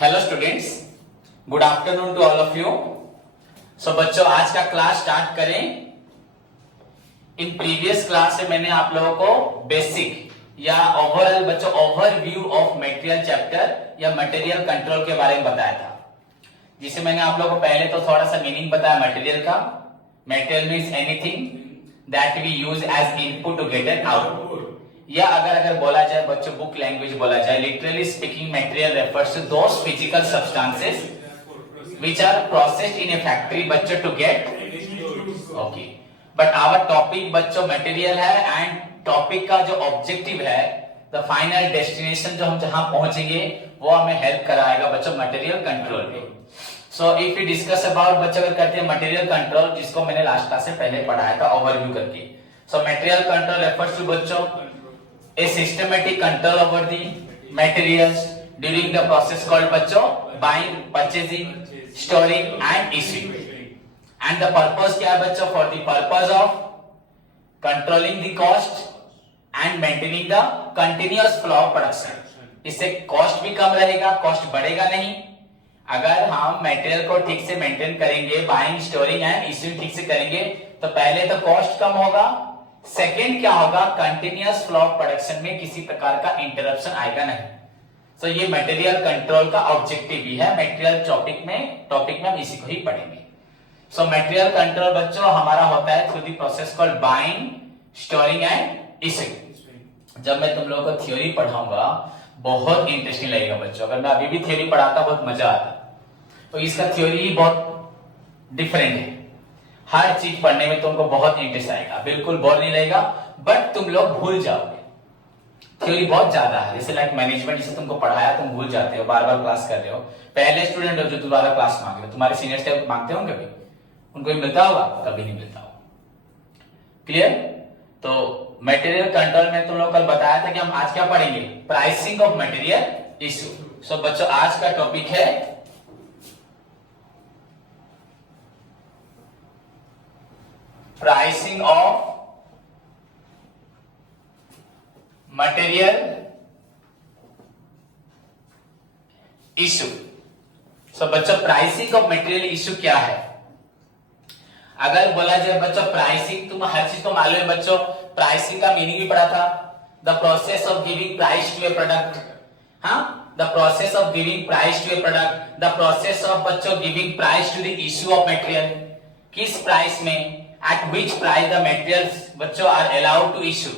Hello students, good afternoon to all of you. So बच्चों, आज का क्लास स्टार्ट करें। इन प्रीवियस क्लास में मैंने आप लोगों को बेसिक या ओवरऑल बच्चों ओवरव्यू ऑफ मटेरियल चैप्टर या मटेरियल कंट्रोल के बारे में बताया था, जिसे मैंने आप लोगों को पहले तो थोड़ा सा मीनिंग बताया मटेरियल का। Material means anything that we use as input to get an output, या अगर बोला जाए बच्चों बुक लैंग्वेज बोला जाए, literally speaking material refers to those physical substances which are processed in a factory बच्चों to get okay, but our topic बच्चों material है एंड टॉपिक का जो ऑब्जेक्टिव है, द फाइनल डेस्टिनेशन जो हम जहां पहुंचेंगे वो हमें हेल्प कराएगा बच्चों मटेरियल कंट्रोल में। So if we discuss about बच्चों अगर करते हैं मटेरियल कंट्रोल, जिसको मैंने लास्ट क्लास से पहले पढ़ाया था ओवरव्यू करके। So material control refers to बच्चों a systematic control over the materials during the process called बच्चों buying, purchasing, storing and issuing, and the purpose क्या है बच्चों? For the purpose of controlling the cost and maintaining the continuous flow of production। इससे cost भी कम रहेगा, cost बढ़ेगा नहीं। अगर हम मटेरियल को ठीक से मेंटेन करेंगे, बाइंग, स्टोरिंग एंड इश्यूइंग ठीक से करेंगे, तो पहले तो कॉस्ट कम होगा, सेकेंड क्या होगा, कंटिन्यूअस फ्लो ऑफ प्रोडक्शन में किसी प्रकार का इंटरप्शन आएगा नहीं। सो ये मटेरियल कंट्रोल का ऑब्जेक्टिव भी है। मटेरियल टॉपिक में हम इसी को ही पढ़ेंगे। सो मटेरियल कंट्रोल बच्चों हमारा होता है through the process called buying, storing and issuing. जब मैं तुम लोगों को थ्योरी पढ़ाऊंगा बहुत इंटरेस्टिंग लगेगा बच्चों। अगर मैं अभी भी थ्योरी पढ़ाता बहुत मजा आता, तो इसका थ्योरी ही बहुत डिफरेंट है। हर चीज पढ़ने में तुमको बहुत इंटरेस्ट आएगा, बिल्कुल बोर नहीं लगेगा, बट तुम लोग भूल जाओगे। थ्योरी बहुत ज्यादा है, जैसे लाइक मैनेजमेंट, जिसे तुमको पढ़ाया तुम भूल जाते हो, बार बार क्लास कर रहे हो। पहले स्टूडेंट हो जो दोबारा क्लास मांग रहे हो, तुम्हारे सीनियर्स से मांगते हो कभी? उनको मिलता होगा? कभी नहीं मिलता होगा। क्लियर? तो मटेरियल कंट्रोल में तुम लोग कल बताया था कि हम आज क्या पढ़ेंगे, प्राइसिंग ऑफ मटेरियल इशू। सो बच्चों आज का टॉपिक है प्राइसिंग ऑफ मटेरियल इशू। सो बच्चों प्राइसिंग ऑफ मटेरियल इशू क्या है? अगर बोला जाए बच्चों प्राइसिंग, तुम हर चीज को मालूम है बच्चों, प्राइसिंग का मीनिंग भी पढ़ा था, the process of giving price to a product. हाँ, the process of giving price to a product, the process of बच्चों giving price to the issue of material. किस प्राइस में, at which price the materials बच्चों are allowed to issue,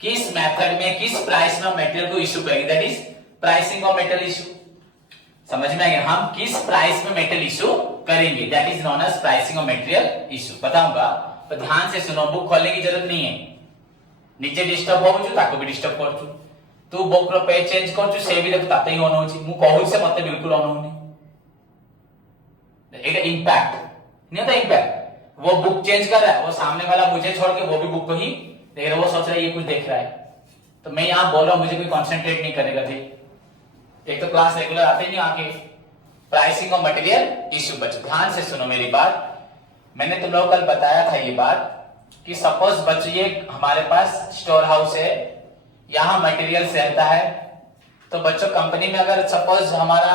किस method में, किस price में material को issue करेंगे, that is pricing of material issue. समझ में आएगा? हम किस प्राइस में मटेरियल इशू करेंगे, that is known as pricing of material issue. बताऊंगा, तो ध्यान से सुनो, बुक खोलने की जरूरत नहीं है। निजे डिस्टर्ब हो ताको भी डिस्टर्ब करछु, तू बुक रो पेज चेंज करछु से भी ताते ही होनो छी, मु कहू से मते बिल्कुल होनो नहीं। एटा इंपैक्ट नहीं होता, इंपैक्ट। वो बुक चेंज कर रहा है, वो सामने वाला मुझे छोड़ के वो भी बुक को ही देख रहा है, वो सोच रहा है ये कुछ देख रहा है, तो मैं यहां बोल रहा हूं, मुझे कोई कंसंट्रेट नहीं करेगा। थे एक तो क्लास रेगुलर आते नहीं आके। प्राइसिंग ऑफ मटेरियल इशू बच्चों ध्यान से सुनो मेरी बात। मैंने तुम लोगों को कल बताया था ये बात कि सपोज बच्चों ये हमारे पास स्टोर हाउस है, यहां मटेरियल रहता है। तो बच्चों कंपनी में अगर सपोज हमारा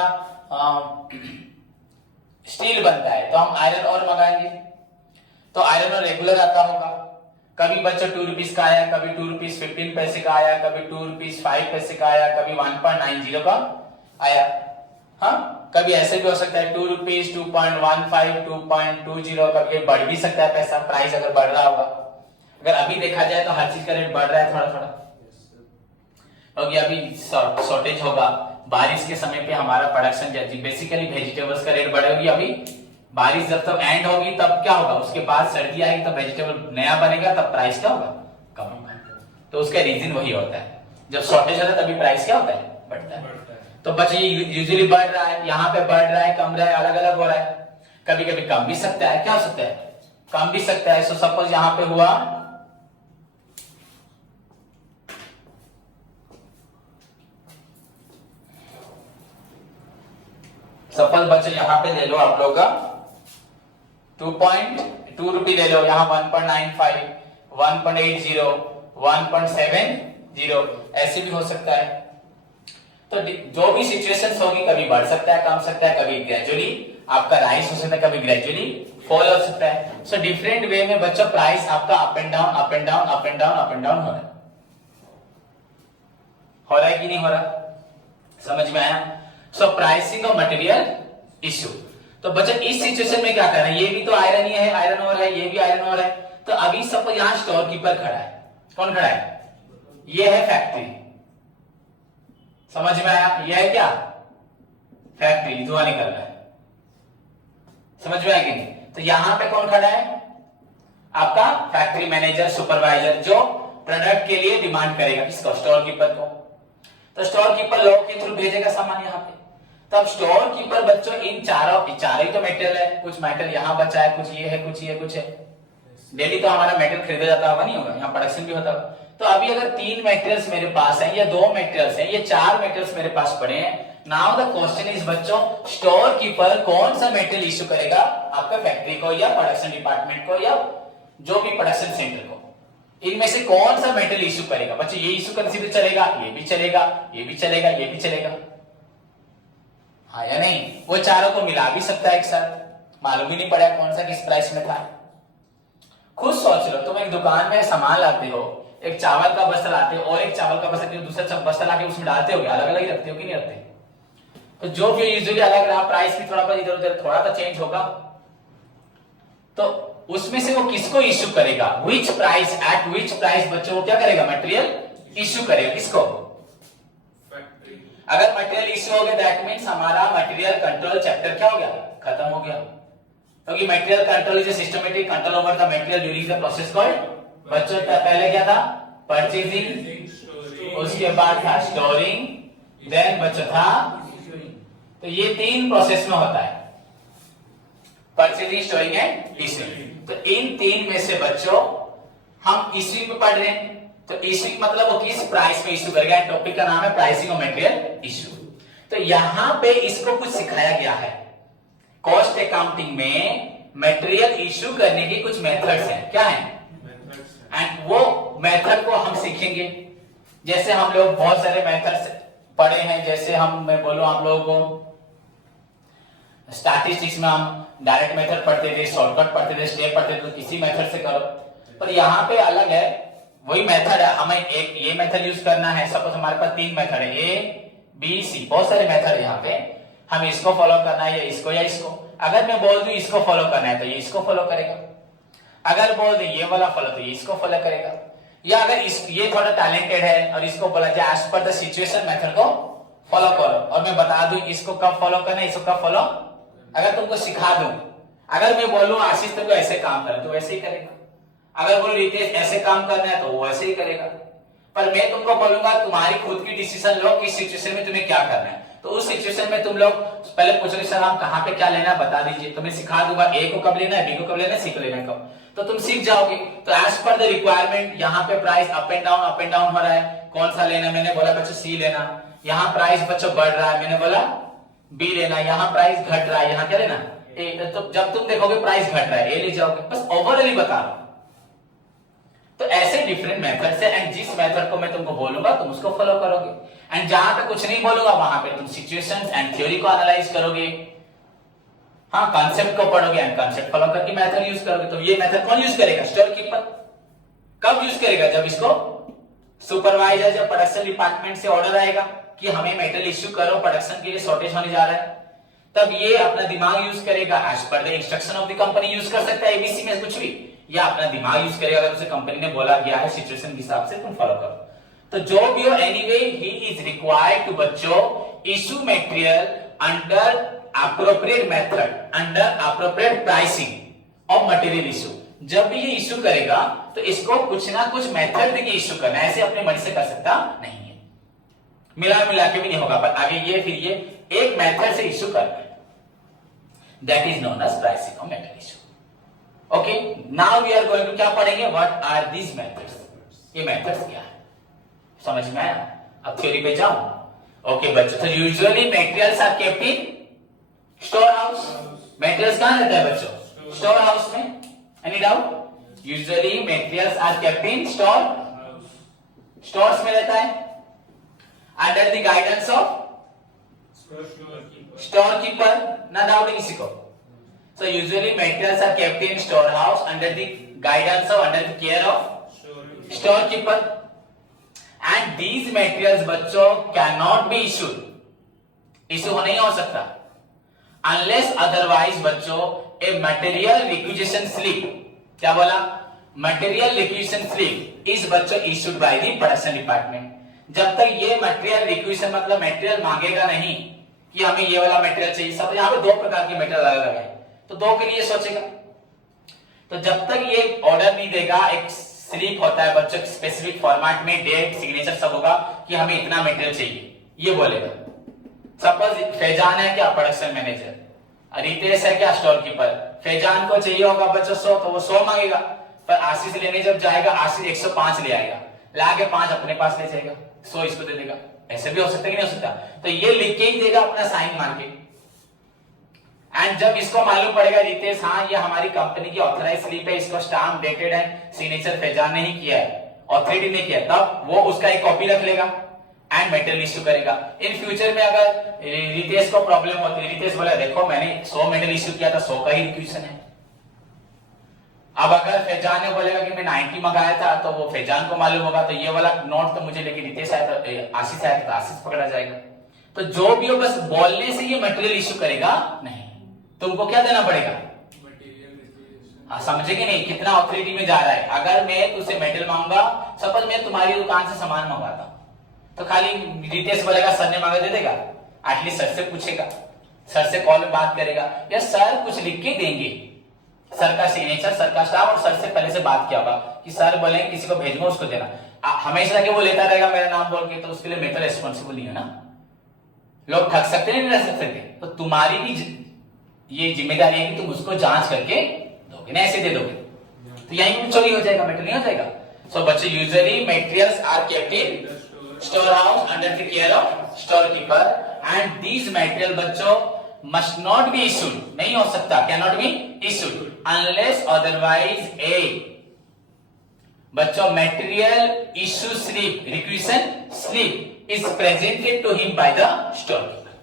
स्टील बनता है तो हम आयरन और मंगाएंगे, तो आयरन और रेगुलर आता होगा। कभी बच्चों 2 रुपीज का आया, कभी 2 रुपीज 15 पैसे का आया, कभी 2 रुपीज 5 पैसे का आया, कभी 1.90 का आया। हाँ, कभी ऐसे भी हो सकता है 2 रुपीज 2.15 2.20, कभी बढ़ भी सकता है पैसा, प्राइस अगर बढ़ रहा होगा। अगर अभी देखा जाए तो हर चीज का रेट बढ़ रहा है थोड़ा थोड़ा, क्योंकि अभी शॉर्टेज होगा। बारिश के समय पे हमारा प्रोडक्शन बेसिकली वेजिटेबल्स का रेट बढ़ेगी। अभी बारिश जब तक एंड होगी तब क्या होगा, उसके बाद सर्दी आएगी तब वेजिटेबल नया बनेगा, तब प्राइस क्या होगा, कम होगा। तो उसका रीजन वही होता है, जब शॉर्टेज होता है तभी प्राइस क्या होता है, बढ़ता है। तो बच्चे ये यूजुअली बढ़ रहा है, यहाँ पे बढ़ रहा है, कम रहा है, अलग अलग हो रहा है। कभी कभी कम भी सकता है, क्या हो सकता है, कम भी सकता है। सो सपोज यहाँ पे हुआ सपोज बच्चे यहाँ पे ले लो आप लोग का 2.2 रुपी ले लो, यहाँ 1.95, 1.80, 1.70, ऐसे भी हो सकता है। तो जो भी सिचुएशंस होगी, कभी बढ़ सकता है, कम सकता है, कभी ग्रेजुअली आपका राइज हो सकता है, कभी ग्रेजुअली फॉल हो सकता है। सो डिफरेंट वे में बच्चों प्राइस आपका up and down up and down up and down up and down हो रहा है कि नहीं हो रहा? समझ में आया? सो प्राइसिंग ऑफ मटेरियल इश्यू। तो बच्चों इस सिचुएशन में क्या करना है, ये भी तो आयरन ही है, आयरन ओर है, ये भी आयरन ओर है। तो अभी सब यहां स्टोर कीपर खड़ा है। कौन खड़ा है? ये है फैक्ट्री। समझ में आया? ये है क्या? फैक्ट्री, धुआं निकल रहा है। समझ में आया कि नहीं? तो यहां पे कौन खड़ा है? आपका फैक्ट्री मैनेजर, सुपरवाइजर, जो प्रोडक्ट के लिए डिमांड करेगा किसको? स्टोर कीपर को। तो स्टोर कीपर लोग के थ्रू भेजेगा सामान यहाँ पे। तब स्टोर कीपर बच्चों इन चारों ही तो मेटेरियल है, कुछ मेटेरियल यहाँ बचा है, कुछ ये है, कुछ ये, कुछ है। डेली तो हमारा मेटेरियल खरीदा जाता होगा, नहीं होगा? यहाँ प्रोडक्शन भी होता होगा। तो अभी अगर 3 मटेरियल्स मेरे पास हैं, या 2 मटेरियल्स हैं, ये 4 मटेरियल्स मेरे पास पड़े हैं। नाउ द क्वेश्चन इज बच्चों, स्टोर कीपर कौन सा मटेरियल इश्यू करेगा? आपका फैक्ट्री को, या प्रोडक्शन डिपार्टमेंट को, या जो भी प्रोडक्शन सेंटर को? इनमें से कौन सा मेटेरियल इश्यू करेगा? बच्चों ये इश्यू करने से भी चलेगा, ये भी चलेगा, ये भी चलेगा, ये भी चलेगा, हाँ या नहीं? वो चारों को मिला भी सकता है एक साथ, मालूम ही नहीं पड़ा कौन सा किस प्राइस में था। खुद सोच लो, तुम एक दुकान में सामान लाते हो, एक चावल का बस्ता लाते हो और एक चावल का बस्ता दूसरा बस्ता लाके उसमें डालते हो, अलग अलग ही रखते हो कि नहीं रखते? तो जो भी यूजुअली अलग रहा, प्राइस भी थोड़ा इधर उधर थोड़ा सा चेंज होगा। तो उसमें से वो किसको इश्यू करेगा? विच प्राइस, एट विच प्राइस बच्चों वो क्या करेगा? मटेरियल इश्यू करेगा। किसको? अगर मटेरियल इश्यू हो गया, दैट मींस हमारा मटेरियल कंट्रोल चैप्टर क्या हो गया? खत्म हो गया। क्योंकि material control is a systematic control over the material during the process called, बच्चों पहले क्या था? परचेजिंग, उसके बाद था स्टोरिंग, देन बच्चों था। तो ये 3 प्रोसेस में होता है, परचेजिंग, स्टोरिंग एंड इश्यूइंग। तो इन 3 में से बच्चों हम इश्यूइंग में पढ़ रहे हैं। तो इश्यूइंग मतलब वो किस प्राइस में इश्यू करेगा। टॉपिक का नाम है प्राइसिंग ऑफ मटेरियल इश्यू। तो यहां पे इसको कुछ सिखाया गया है। कॉस्ट अकाउंटिंग में मटेरियल इश्यू करने की कुछ मेथड्स हैं। क्या है? एंड वो मेथड को हम सीखेंगे। जैसे हम लोग बहुत सारे मेथड्स पढ़े हैं, जैसे मैं बोलूं आप लोगों को, स्टैटिस्टिक्स में हम डायरेक्ट मेथड पढ़ते थे, शॉर्टकट पढ़ते थे, स्टेप पढ़ते थे, तो किसी मेथड से करो। पर यहाँ पे अलग है, वही मेथड है, हमें एक ये मेथड यूज करना है। सपोज हमारे पास 3 मेथड है, ए बी सी, बहुत सारे मेथड है यहाँ पे। हम इसको फॉलो करना है, या इसको, या इसको। अगर मैं बोल दूं इसको फॉलो करना है तो ये इसको फॉलो करेगा, अगर बोल दूं ये वाला फॉलो तो ये इसको फॉलो करेगा। या अगर ये थोड़ा टैलेंटेड है और इसको बोला जाए as per the situation method को फॉलो करो, और मैं बता दूं इसको कब फॉलो करना है, इसको कब फॉलो, अगर तुमको सिखा दूं, अगर मैं बोलूं आशीष तुमको ऐसे काम कर तो वैसे ही करेगा, अगर बोलूं रितेश ऐसे काम करना है तो वो वैसे ही करेगा। पर मैं तुमको बोलूंगा तुम्हारी खुद की डिसीजन लो कि सिचुएशन में तुम्हें क्या करना है। तो उस सिचुएशन में तुम लोग पहले पूछोगे सर हम कहां पे क्या लेना है बता दीजिए, तो मैं सिखा दूंगा ए को कब लेना है, बी को कब लेना है, सी को लेना है कब, तो तुम सीख जाओगे। तो एज पर द रिक्वायरमेंट यहाँ पे प्राइस अप एंड डाउन हो रहा है, कौन सा लेना, मैंने बोला बच्चों सी लेना। यहाँ प्राइस बच्चों बढ़ रहा है, मैंने बोला बी लेना। यहाँ प्राइस घट रहा है, यहाँ क्या लेना, ए। तो जब तुम देखोगे प्राइस घट रहा है ए ले जाओगे, बस ओवरऑल बता रहा हूं। तो ऐसे डिफरेंट मेथड्स है, एंड जिस मेथड को मैं तुमको बोलूंगा तुम उसको फॉलो करोगे, एंड जहां पे कुछ नहीं बोलूंगा वहां पे तुम सिचुएशंस एंड थ्योरी को एनालाइज करोगे, हाँ कॉन्सेप्ट को पढ़ोगे एंड कॉन्सेप्ट फॉलो करके मेथड यूज करोगे। तो ये मेथड कौन यूज करेगा? Store keeper. कब यूज करेगा? जब इसको सुपरवाइजर, जब प्रोडक्शन डिपार्टमेंट से ऑर्डर आएगा कि हमें मेटेरियल इश्यू करो, प्रोडक्शन के लिए शॉर्टेज होने जा रहा है, तब ये अपना दिमाग यूज करेगा। As per the instruction of the company use कर सकता है एबीसी में कुछ भी, या अपना दिमाग यूज करेगा। अगर उसे कंपनी ने बोला गया है सिचुएशन के हिसाब से तुम फॉलो करो। तो जो भी हो, anyway he is required to बच्चों issue material under appropriate method, under appropriate pricing of material issue. जब भी ये इशू करेगा तो इसको कुछ ना कुछ मेथड देके इशू करना है, ऐसे अपने मन से कर सकता नहीं है, मिला के भी नहीं होगा। पर आगे ये फिर ये एक मेथड से इशू करना है, that is known as pricing of material issue. Okay, now we are going to क्या पढ़ेंगे, व्हाट आर दीज मेथड्स, ये मेथड्स क्या है, समझ में आया? अब थ्योरी पे जाऊं। ओके बच्चों, तो usually materials are kept in store house. Materials कहां रहता है बच्चों? स्टोर हाउस में। Any doubt? Usually materials are kept in stores में रहता है। Under the guidance of storekeeper, ना डाउटिंग किसी को. So usually materials are kept in storehouse under the guidance of, under the care of storekeeper, and these materials बच्चों cannot be issued, issue नहीं हो सकता unless otherwise बच्चों a material requisition slip, क्या बोला, material requisition slip is बच्चों issued by the production department. जब तक ये material requisition मतलब material मांगेगा नहीं कि हमें ये वाला मटेरियल चाहिए, सब यहाँ पे दो प्रकार के मटेरियल अलग अलग है, तो दो के लिए सोचेगा. तो जब तक ये ऑर्डर नहीं देगा, एक स्लिप होता है बच्चों स्पेसिफिक फॉर्मेट में, डेट सिग्नेचर सब होगा कि हमें इतना मटेरियल चाहिए, ये बोलेगा. सपोज फैजान है क्या प्रोडक्शन मैनेजर, रितेश है क्या स्टोर कीपर, फैजान को चाहिए होगा बच्चों 100, तो वो 100 मांगेगा, पर आशीष लेने जब जाएगा आशीष 105 ले आएगा, लाके 5 अपने पास ले जाएगा, 100 इसको दे देगा. ऐसे भी हो सकता है कि नहीं हो सकता. तो ये लिख के ही देगा अपना साइन मार के. एंड जब इसको मालूम पड़ेगा रितेश हाँ ये हमारी कंपनी की ऑथराइज स्लिप है, इसको स्टाम्प डेटेड है, सिग्नेचर फैजान ने ही किया है, ऑथोरिटी ने किया, तब वो उसका एक कॉपी रख लेगा एंड मेटल इश्यू करेगा. इन फ्यूचर में अगर रितेश को प्रॉब्लम होती है, रितेश बोला देखो मैंने 100 मेटल इश्यू किया था, 100 का ही रिक्वेशन है. अब अगर फैजान ने बोलेगा कि मैं 90 मंगाया था, तो वो फैजान को मालूम होगा, तो ये वाला नोट तो मुझे लेके रितेश आया था, आशीष आया था, तो आशीष पकड़ा जाएगा. तो जो भी हो बस बोलने से ये मटेरियल इश्यू करेगा नहीं. तुमको क्या देना पड़ेगा, हाँ समझे कि नहीं, कितना ऑथोरिटी में जा रहा है. अगर मैं तुझसे मटेरियल मांगूंगा, सपोज मैं तुम्हारी दुकान से सामान मंगवाता, तो खाली रितेश बोलेगा सर ने मांगा दे देगा, एटलीस्ट सर से पूछेगा, सर से कॉल में बात करेगा, या सर कुछ लिख के देंगे, सर का सिग्नेचर, सर का स्टाफ, और सर से पहले से बात किया होगा कि सर बोले किसी को भेजना उसको देना. हमेशा कि वो लेता रहेगा मेरा नाम बोल के, तो उसके लिए मैं तो रेस्पॉन्सिबल नहीं है ना. लोग ठग सकते नहीं रह सकते, तो तुम्हारी भी ये जिम्मेदारी है कि तुम उसको जांच करके दोगे ना, ऐसे दे दोगे तो यहीं पे चोरी हो जाएगा, मेटेरियल नहीं हो जाएगा. सो बच्चों usually materials are kept in store house under the care of store keeper, and these material बच्चों must not be issued, नहीं हो सकता, cannot be issued unless otherwise a बच्चों material issue slip, requisition slip is presented to him by the storekeeper.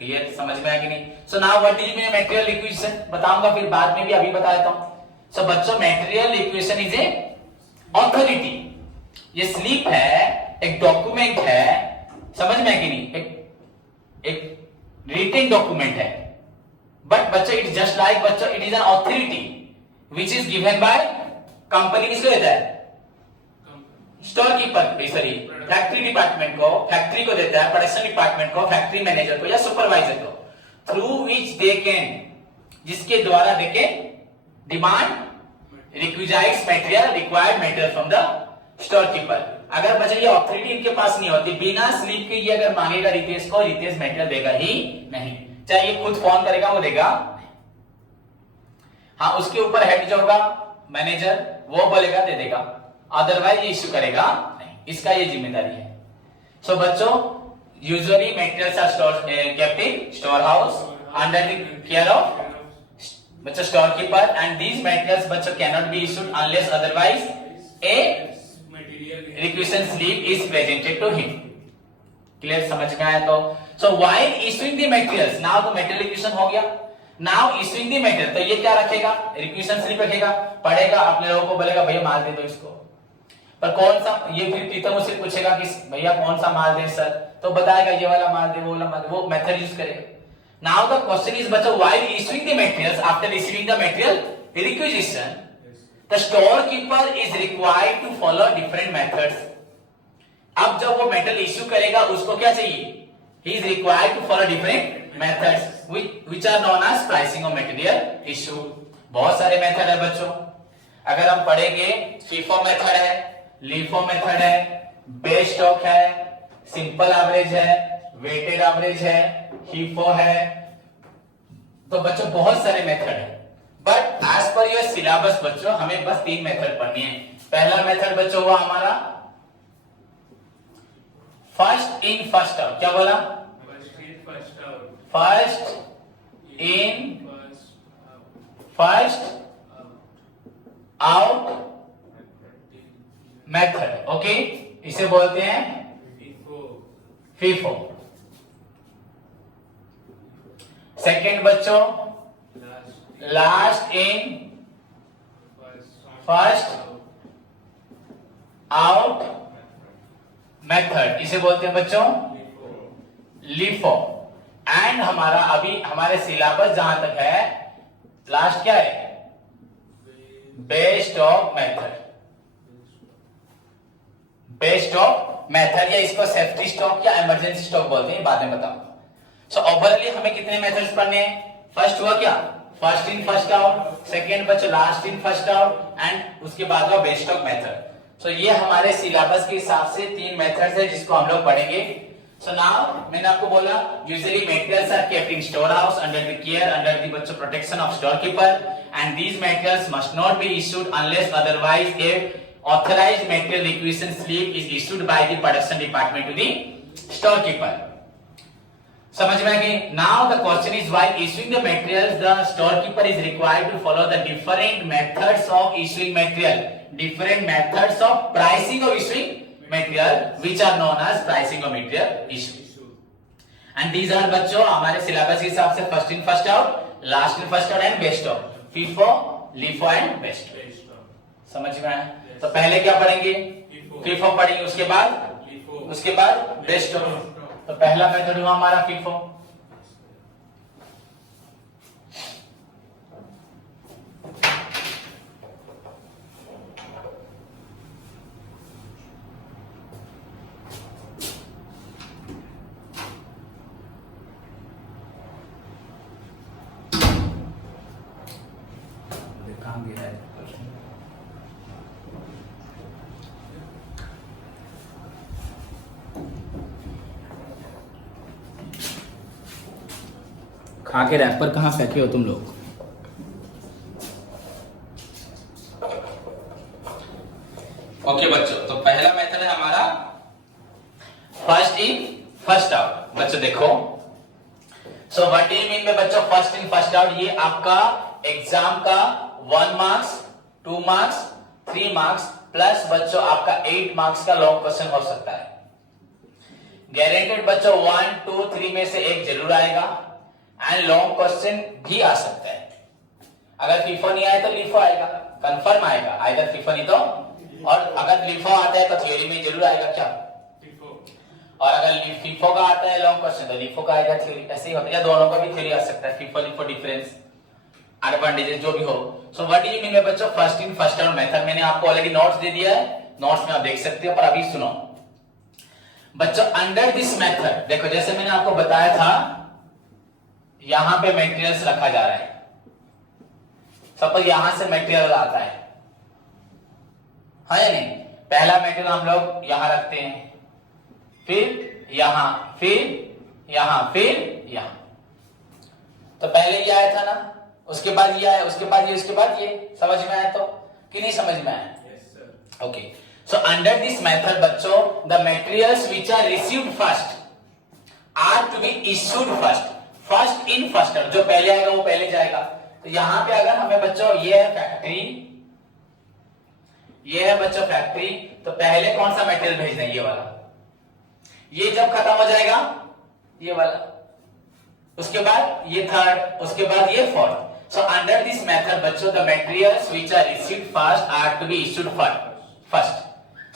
Clear, समझ में आया कि नहीं? So now what is material requisition बताऊंगा फिर बाद में भी, अभी बता देता हूं. So बच्चों material requisition is a authority, ये स्लिप है, एक डॉक्यूमेंट है, समझ में आया कि नहीं, एक रिटेन डॉक्यूमेंट है, बट बच्चों इट जस्ट लाइक बच्चों it is an authority which is given by company. किसको देता है, store keeper, sorry factory department को, फैक्ट्री को देता है, प्रोडक्शन डिपार्टमेंट को, फैक्ट्री मैनेजर को या सुपरवाइजर को, थ्रू विच दे कैन, जिसके द्वारा they can demand requisites material, required material from the store keeper. अगर बच्चा ये ऑथोरिटी इनके पास नहीं होती, बिना स्लिप के ये अगर मांगेगा रितेश को, रितेश मटेरियल देगा ही नहीं, चाहे ये खुद फोन करेगा वो देगा. हाँ उसके ऊपर हेड जो होगा मैनेजर, वो बोलेगा दे देगा, अदरवाइज ये इश्यू करेगा नहीं, इसका ये जिम्मेदारी है. सो बच्चों usually materials are store kept in store house under the care of बच्चों store keeper, and these materials बच्चों can not be issued unless otherwise a requisition slip is presented to him. Clear, समझ में आया? तो so while issuing the materials, now तो material requisition हो गया, now issuing the material, तो ये क्या रखेगा, requisition slip रखेगा, पढ़ेगा, अपने लोगों को बोलेगा भैया माल दे दो इसको, पर कौन सा, ये फिर प्रीतम उससे पूछेगा कि भैया कौन सा माल दे सर, तो बताएगा ये वाला माल दे, वो वाला माल दे, वो मेथड यूज करेगा. Now the question is बच्चों while issuing the materials, after receiving the material requisition, the storekeeper is required to follow different methods. अब जब वो मेटल इश्यू करेगा उसको क्या चाहिए, he is required to follow different methods which are known as pricing of material issue. बहुत सारे method है बच्चों, अगर हम पढ़ेंगे FIFO मेथड है, LIFO मेथड है, बेस स्टॉक है, सिंपल एवरेज है, वेटेड एवरेज है, HIFO है, तो बच्चों बहुत सारे मेथड है. But as per your syllabus बच्चों हमें बस 3 मेथड पढ़नी है. पहला मेथड बच्चों हुआ हमारा फर्स्ट इन फर्स्ट आउट. क्या बोला, first in first out method. Okay, इसे बोलते हैं FIFO। सेकेंड बच्चों last in first out method, इसे बोलते हैं बच्चों LIFO। एंड हमारा अभी हमारे सिलेबस जहां तक है लास्ट क्या है, best of method. Best of method या इसको सेफ्टी स्टॉक या इमरजेंसी स्टॉक बोलते हैं, बाद में बताऊंगा। सो ओवरऑली हमें कितने मेथड्स पढ़ने हैं, फर्स्ट हुआ क्या, first in first out, second बच्चों last in first out, and उसके बाद हुआ बेस्ट ऑफ मेथड। सो ये हमारे सिलेबस के हिसाब से 3 मेथड्स है जिसको हम लोग पढ़ेंगे। सो नाउ मैंने आपको बोला usually materials are kept in store house under the care under the बच्चों protection of store keeper, and these materials must not be issued unless otherwise a authorized material requisition slip is issued by the production department to the storekeeper। समझ में आ गई। Now the question is while issuing the materials the storekeeper is required to follow the different methods of issuing material, different methods of pricing of issuing material which are known as pricing of material issue, and these are बच्चों हमारे syllabus के हिसाब से first in first out, last in first out and best of, FIFO, LIFO and best. समझ में आया। तो पहले क्या पढ़ेंगे, FIFO पढ़ेंगे, उसके बाद बेस्ट ऑफ। तो पहला मेथड हुआ हमारा FIFO। कहां गया है खा के रैपर कहां फेंके हो तुम लोग। ओके बच्चों, तो पहला मेथड है हमारा फर्स्ट इन फर्स्ट आउट। बच्चों देखो, सो what do you mean by बच्चों फर्स्ट इन फर्स्ट आउट, ये आपका एग्जाम का 1 मार्क्स 2 मार्क्स 3 मार्क्स प्लस बच्चों आपका 8 मार्क्स का लॉन्ग क्वेश्चन हो सकता है। गारंटेड बच्चों 1 2 3 में से एक जरूर आएगा, एंड लॉन्ग क्वेश्चन भी आ सकता है। अगर FIFO नहीं आया तो LIFO आएगा, कंफर्म आएगा, आइदर FIFO नहीं तो, और अगर LIFO आता है तो थ्योरी में जरूर आएगा क्या FIFO, और अगर FIFO का आता है लॉन्ग क्वेश्चन तो LIFO का आएगा थ्योरी। ऐसे ही होता है, या दोनों का भी थ्योरी आ सकता है, FIFO LIFO डिफरेंस एडवांटेजेस जो भी हो। So what do you mean by बच्चों first in first out method. मैंने आपको ऑलरेडी नोट्स दे दिया है, नोट्स में आप देख सकते हो, पर अभी सुनो बच्चों। अंडर दिस मेथड देखो, जैसे मैंने आपको बताया था यहां पे मटेरियल्स रखा जा रहा है, सपोज यहां से मटेरियल आता है या नहीं। पहला मटेरियल हम लोग यहां रखते हैं, फिर यहां, फिर यहां, फिर यहां। तो पहले ये आया था ना, उसके बाद ये आया, उसके बाद ये, उसके बाद ये। समझ में आया तो कि नहीं समझ में आया? Okay, so under this method बच्चों the materials which are received first are to be issued first, first in first out. जो पहले आएगा वो पहले जाएगा। तो यहां पे अगर हमें बच्चों ये है फैक्ट्री, ये है बच्चों फैक्ट्री, तो पहले कौन सा मटेरियल भेजना है, ये वाला। ये जब खत्म हो जाएगा ये वाला, उसके बाद ये थर्ड, उसके बाद ये fourth. So under this method बच्चों the materials which are received first are to be issued first.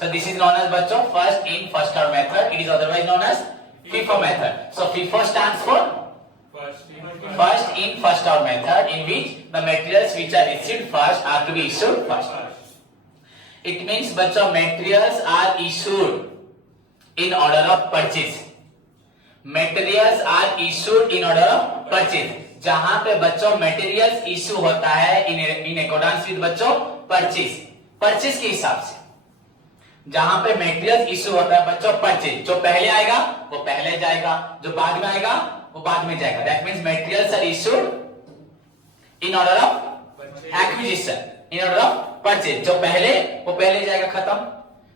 So this is known as बच्चों first in first out method. It is otherwise known as FIFO method. So FIFO stands for first in first out method, in which the materials which are received first are to be issued first. It means बच्चों materials are issued in order of purchase. Materials are issued in order of purchase. जहां पे बच्चों materials issue होता है in accordance with बच्चों purchase के हिसाब से। जहां पे मटेरियल इश्यू होता है बच्चों परचेज, जो पहले आएगा वो पहले जाएगा, जो बाद में आएगा वो बाद में जाएगा। That means materials are issued in order of acquisition, in order of purchase. जो पहले वो पहले जाएगा, खत्म।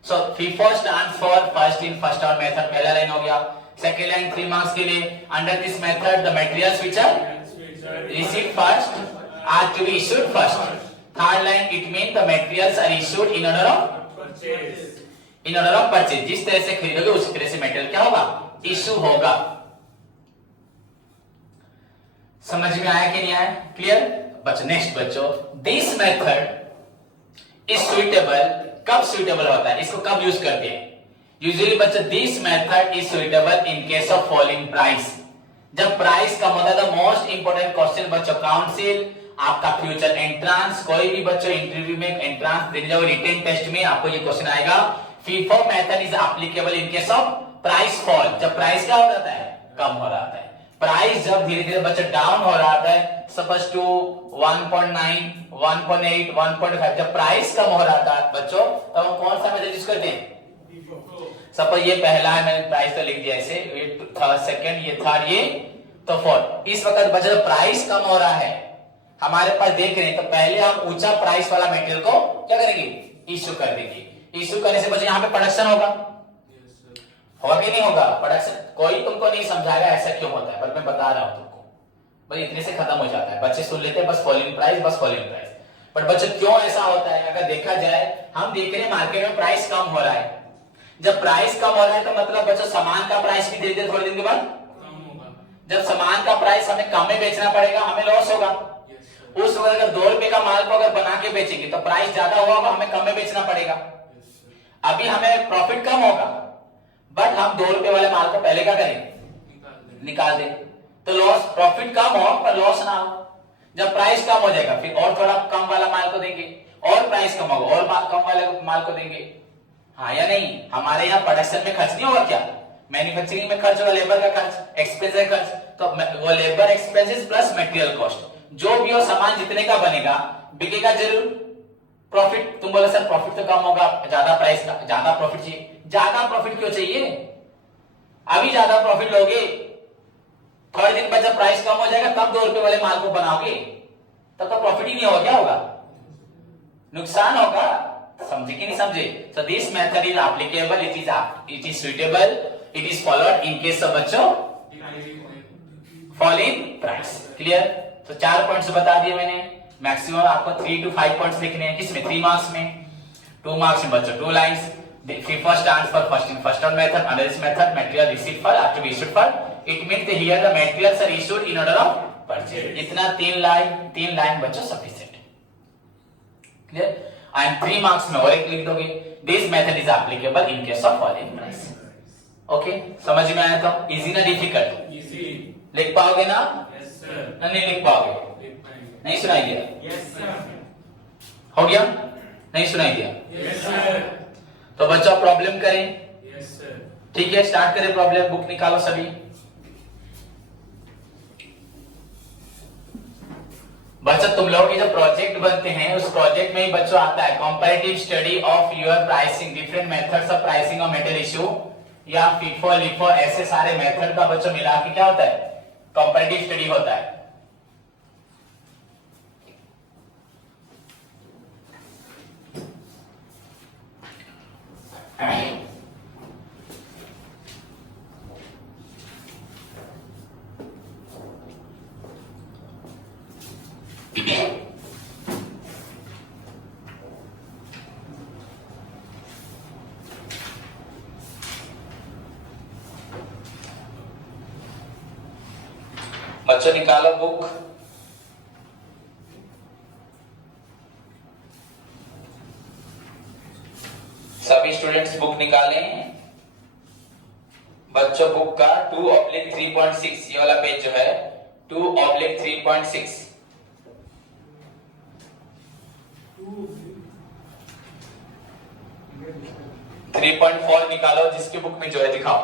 So FIFO stands for first in first out method. पहला लाइन हो गया। सेकंड लाइन 3 मार्क्स के लिए, under this method the materials which are received first are to be issued first. Third line it mean the materials are issued in order of purchase. In order of purchase, जिस तरह से खरीदोगे उसी तरह से material क्या होगा issue होगा। समझ में आया कि नहीं आया? क्लियर बच्चों? नेक्स्ट बच्चों, दिस मेथड इज सुइटेबल। कब सुइटेबल होता है, इसको कब यूज करते हैं? यूजुअली बच्चों this method is suitable in case of falling price. जब प्राइस कम होता है, द मोस्ट इंपोर्टेंट क्वेश्चन बच्चों काउंसिल, आपका फ्यूचर एंट्रांस, कोई भी बच्चों इंटरव्यू में एंट्रांस देने जाओ, रिटेन टेस्ट में आपको ये क्वेश्चन आएगा, FIFO method is applicable in case of price fall. जब प्राइस क्या हो जाता है, कम हो जाता है। प्राइस जब धीरे धीरे बच्चों डाउन हो रहा है, सपोज टू 1.9, 1.8, 1.5, जब प्राइस कम हो रहा था बच्चों, तो हम कौन सा मेथड यूज करते हैं? सपोज ये पहला है, मैंने प्राइस तो लिख दिया ऐसे, ये थर्ड, सेकंड, ये थर्ड, ये तो फोर्थ। इस वक्त बच्चों प्राइस कम हो रहा है, हमारे पास देख रहे हैं, तो पहले हम ऊंचा प्राइस वाला मटेरियल को क्या करेंगे? इश्यू कर देंगे। इश्यू करने से बच्चों यहाँ पे प्रोडक्शन होगा, होगा कि नहीं होगा? प्रोडक्शन कोई तुमको नहीं समझाएगा ऐसा क्यों होता है, पर मैं बता रहा हूं तुमको, भाई इतने से खत्म हो जाता है। बच्चे सुन लेते हैं बस फॉलिंग प्राइस, बस फॉलिंग प्राइस। बट बच्चों क्यों ऐसा होता है? अगर देखा जाए, हम देख रहे हैं मार्केट में प्राइस कम हो रहा है। जब प्राइस कम हो रहा है तो मतलब बच्चों सामान का प्राइस भी धीरे धीरे थोड़े दिन के बाद कम होगा। जब सामान का प्राइस हमें कम में बेचना पड़ेगा, हमें लॉस होगा। उस वक्त अगर 2 रुपए का माल को अगर बना के बेचेंगे तो प्राइस ज्यादा होगा, हमें कम में बेचना पड़ेगा। अभी हमें प्रॉफिट कम होगा, बट हम 2 रुपए वाले माल को पहले क्या करें? निकाल दें, तो लॉस, प्रॉफिट कम हो पर लॉस ना हो। जब प्राइस कम हो जाएगा फिर और थोड़ा कम वाला माल को देंगे, और प्राइस कम होगा और कम वाले माल को देंगे। हाँ या नहीं? हमारे यहाँ प्रोडक्शन में खर्च नहीं होगा क्या? मैन्युफैक्चरिंग में खर्च होगा, लेबर का खर्च, एक्सपेंस है खर्च, तो वो labour expenses plus material cost, जो भी हो सामान जितने का बनेगा बिकेगा जरूर। प्रॉफिट, तुम बोलो सर प्रॉफिट तो कम होगा, ज्यादा प्राइस का, ज्यादा प्रॉफिट चाहिए। ज्यादा प्रॉफिट क्यों चाहिए? अभी ज्यादा प्रॉफिट लोगे, थोड़े दिन बाद जब प्राइस कम हो जाएगा तब 2 रुपए वाले माल को बनाओगे, तब तो प्रॉफिट ही नहीं होगा, क्या होगा? नुकसान होगा। समझे कि नहीं समझे? So this method is applicable, it is suitable, it is followed in case of बच्चों fall in price। क्लियर? तो 4 पॉइंट्स बता दिए मैंने। मैक्सिमम आपको 3 to 5 पॉइंट्स लिखने हैं। किसमें? 3 मार्क्स में। 2 मार्क्स में बच्चों 2 lines. First stands for first in first term method, analysis method, material received for, after be issued for, it means here the materials are issued in order of purchase। इतना 3 line बच्चों sufficient. Clear? And 3 marks में और एक लिख दोगे, this method is applicable in case of falling price. Okay, समझ में आया? तो इजी ना डिफिकल्ट? इजी। लिख पाओगे ना? Yes sir. नहीं लिख पाओगे? नहीं सुनाई दिया? Yes sir. हो गया? नहीं सुनाई दिया? Yes sir. तो बच्चों प्रॉब्लम करें? Yes sir. ठीक है, स्टार्ट करें प्रॉब्लम। बुक निकालो सभी। बच्चों तुम लोग की जो प्रोजेक्ट बनते हैं उस प्रोजेक्ट में ही बच्चों आता है comparative study of your pricing, different methods of pricing of metal issue, या फीफो लिफो, ऐसे सारे मेथड का बच्चों मिला के क्या होता है? कंपैरेटिव स्टडी होता है। बच्चों निकालो बुक। सभी स्टूडेंट्स बुक निकालें। बच्चों बुक का 2/3.6 ये वाला पेज जो है 2/3.6 3.4 निकालो, जिसकी बुक में जो है दिखाओ।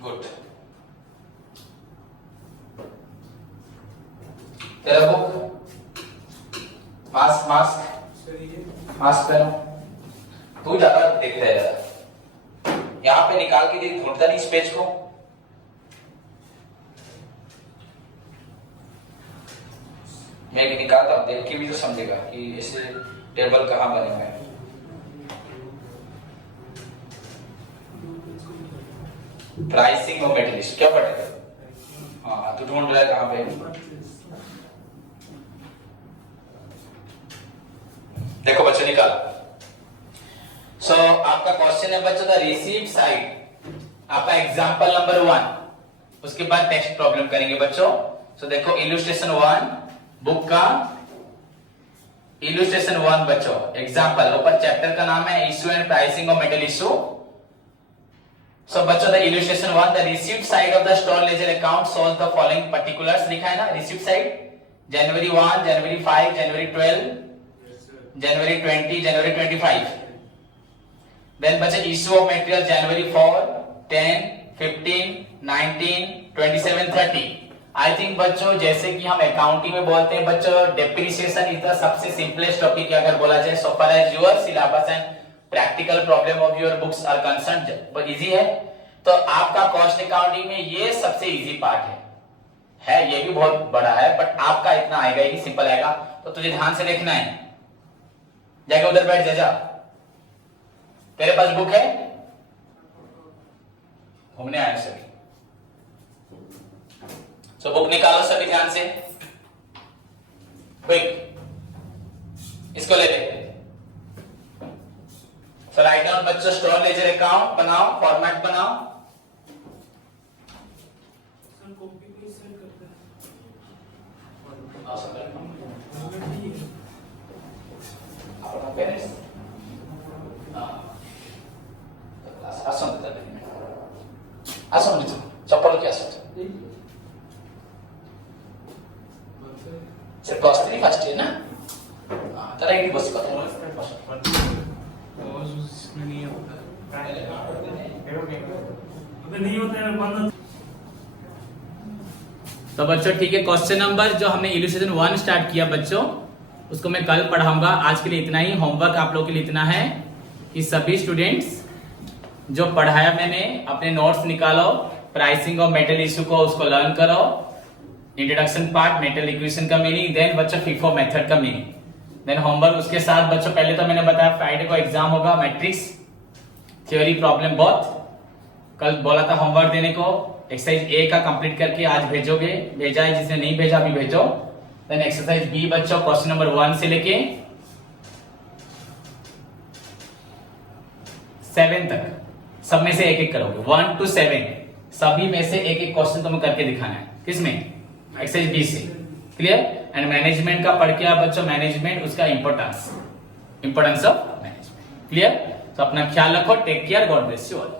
गुड। तेरा बुक मास्क करो। तू ज्यादा देखता है, यहाँ पे निकाल के ढूंढता नहीं इस पेज को। मैं भी निकालता हूँ, देख के भी तो समझेगा कि इसे टेबल कहाँ बने हुए हैं। प्राइसिंग और मेटलिस्ट क्या पड़ेगा? हाँ, तू ढूंढ रहा है कहाँ पे? देखो बच्चों निकालो। सो आपका क्वेश्चन है बच्चों, द रिसीव्ड साइड आपका एग्जाम्पल नंबर 1, उसके बाद टेक्स्ट प्रॉब्लम करेंगे बच्चों। तो देखो इलस्ट्रेशन 1 बुक का इलस्ट्रेशन 1 बच्चों एग्जाम्पल, ऊपर चैप्टर का नाम है issue and pricing of metal issue. So बच्चों the illustration 1, the received side of the stall ledger account shows the following particulars, लिखा है ना रिसीव्ड साइड, जनवरी 1, जनवरी 5, जनवरी 12, जनवरी 20, जनवरी 25। देन बच्चे इश्यू ऑफ मटेरियल जनवरी 4, 10, 15, 19, 27, 30। आई थिंक बच्चों जैसे कि हम अकाउंटिंग में बोलते हैं बच्चों डेप्रिसिएशन इज द सबसे सिंपलेस्ट टॉपिक अगर बोला जाए, so far as your syllabus and practical problem of your books are concerned easy है। तो आपका कॉस्ट अकाउंटिंग में ये सबसे इजी पार्ट है ये भी बहुत बड़ा है, बट आपका इतना आएगा ही, सिंपल आएगा। तो तुझे ध्यान से देखना है, जाके उधर बैठ जा। तेरे पास बुक है, घूमने आए सभी, तो बुक निकालो सभी ध्यान से, क्विक, इसको ले ले। सो राइट डाउन बच्चों स्टॉल लेजर अकाउंट बनाओ, फॉर्मेट बनाओ। चप्पल क्या से कॉस्टली फर्स्ट है ना, तेरा एक बस का नहीं होता है बंद। तो बच्चों ठीक है, क्वेश्चन नंबर जो हमने इलस्ट्रेशन 1 स्टार्ट किया बच्चों उसको मैं कल पढ़ाऊंगा। आज के लिए इतना ही, होमवर्क आप लोगों के लिए इतना है कि सभी स्टूडेंट्स जो पढ़ाया मैंने अपने नोट्स निकालो, प्राइसिंग ऑफ मेटल इश्यू को उसको लर्न करो, इंट्रोडक्शन पार्ट, मेटल इक्वेशन का मीनिंग, देन बच्चों फीफो मेथड का मीनिंग, देन होमवर्क उसके साथ बच्चों। पहले तो मैंने बताया फ्राइडे को एग्जाम होगा, मैट्रिक्स थ्योरी प्रॉब्लम बहुत, कल बोला था होमवर्क देने को। एक्सरसाइज ए का कंप्लीट करके आज भेजोगे, भेजा है, जिसने नहीं भेजा अभी भेजो। देन एक्सरसाइज बी बच्चों क्वेश्चन नंबर 1 से लेके 7 तक सब में से एक एक करोगे, 1 to 7 सभी में से एक एक क्वेश्चन तुम्हें करके दिखाना है। किसमें? एक्सरसाइज बी से। क्लियर? एंड मैनेजमेंट का पढ़ के आप बच्चों मैनेजमेंट, उसका इंपॉर्टेंस ऑफ मैनेजमेंट। क्लियर? तो अपना ख्याल रखो, take care, God bless you all.